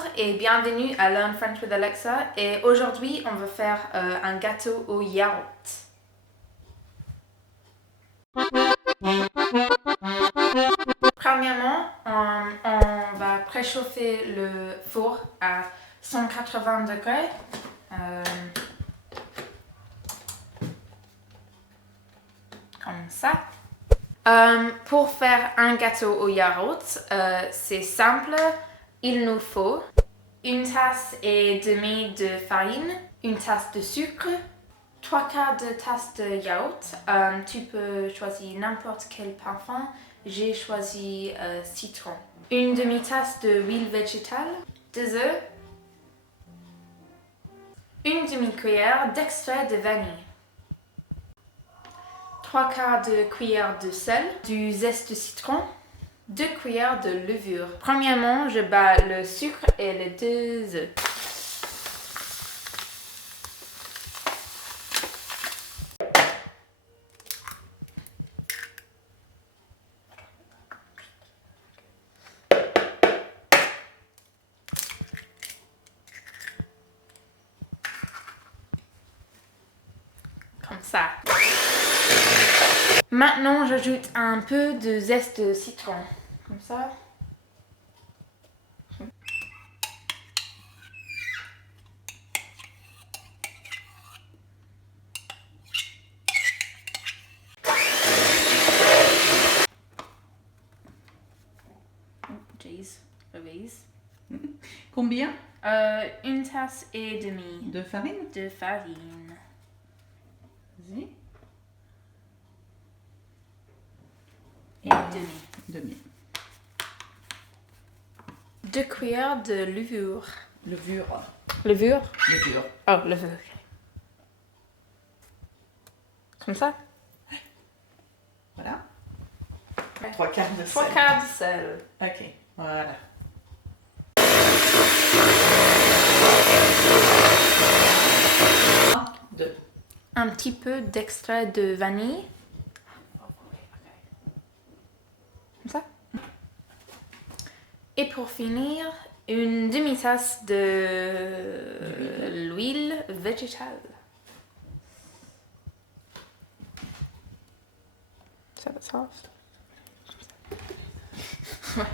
Bonjour et bienvenue à Learn French with Alexa et aujourd'hui on va faire un gâteau au yaourt. Premièrement, on va préchauffer le four à 180 degrés. Comme ça. Pour faire un gâteau au yaourt, c'est simple. Il nous faut une tasse et demie de farine, une tasse de sucre, 3/4 de tasse de yaourt. Tu peux choisir n'importe quel parfum. J'ai choisi citron. Une demi-tasse de huile végétale, 2 œufs, une demi-cuillère d'extrait de vanille, 3/4 de cuillère de sel, du zeste de citron, 2 cuillères de levure. Premièrement, je bats le sucre et les 2 œufs. Comme ça. Maintenant, j'ajoute un peu de zeste de citron. Comme ça. Jeez, Louise. Combien? Une tasse et demie. De farine? De farine. Vas-y. Et demi. Demi. 2 cuillères de levure. Levure. Levure? Levure. Oh, levure. Comme ça? Voilà. 3/4 de sel. 3/4 de sel. Ok, voilà. Deux. Un petit peu d'extrait de vanille. Comme ça. Et pour finir, une demi-tasse de l'huile végétale. Ça va soft. Ouais.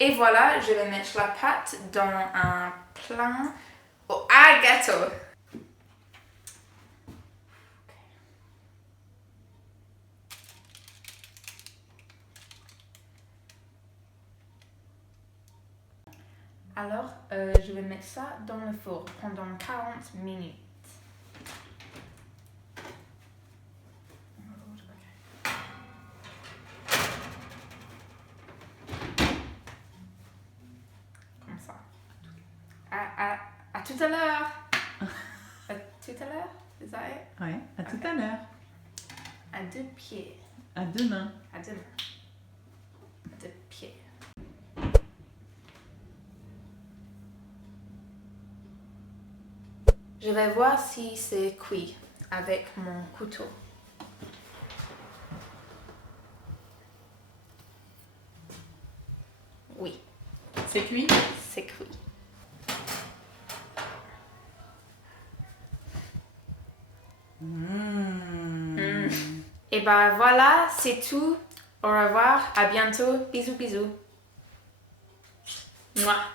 Et voilà, je vais mettre la pâte dans un plat à gâteau. Alors, je vais mettre ça dans le four pendant 40 minutes. Comme ça. À tout à l'heure. À tout à l'heure, is that it? Ouais, à tout à l'heure. À 2 pieds. À demain. À demain. 2 pieds. Je vais voir si c'est cuit avec mon couteau. Oui, C'est cuit? c'est cuit. Et ben voilà, c'est tout. Au revoir, à bientôt. Bisous, bisous. Mouah.